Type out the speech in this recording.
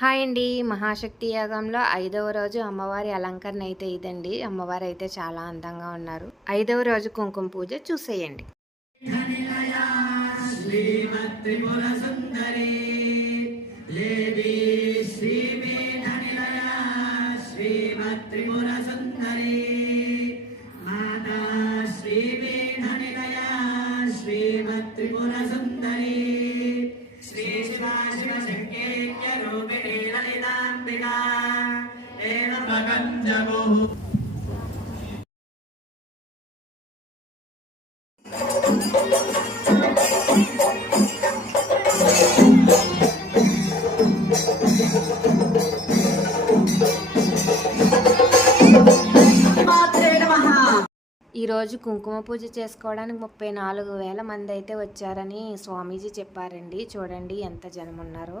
Hi అండి. మహాశక్తి యాగంలో 5వ రోజు అమ్మవారి అలంకరణ అయితే ఇదండి. అమ్మవారు అయితే చాలా అందంగా ఉన్నారు. 5వ రోజు కుంకుమ పూజ చూసేయండి. ఈరోజు కుంకుమ పూజ చేసుకోవడానికి 34,000 మంది అయితే వచ్చారని స్వామీజీ చెప్పారండి. చూడండి ఎంత జనం ఉన్నారో.